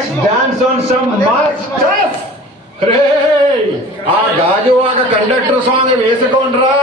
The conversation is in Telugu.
let's dance on some mass stuff. రే ఆ గాజువాక కండక్టర్ సాంగ్ వేసుకోండ్రా.